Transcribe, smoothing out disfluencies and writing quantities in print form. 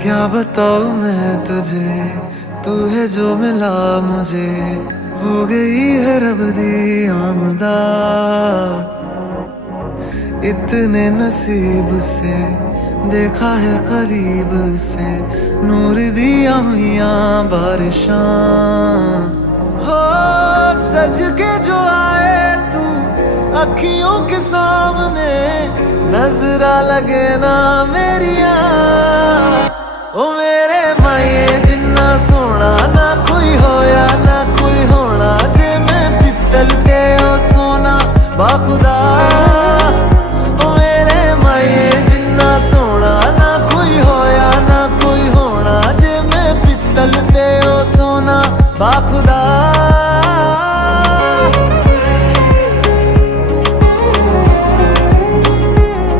क्या बताऊं मैं तुझे, तू है जो मिला मुझे, हो गई है रब दी आमदा। इतने नसीब से देखा है करीब से, नूर दिया हुआ बारिशां। हो सज के जो आए तू अखियों के सामने, नजरा लगे ना मेरिया। ओ मेरे माए जिन्ना सोना ना कोई होया,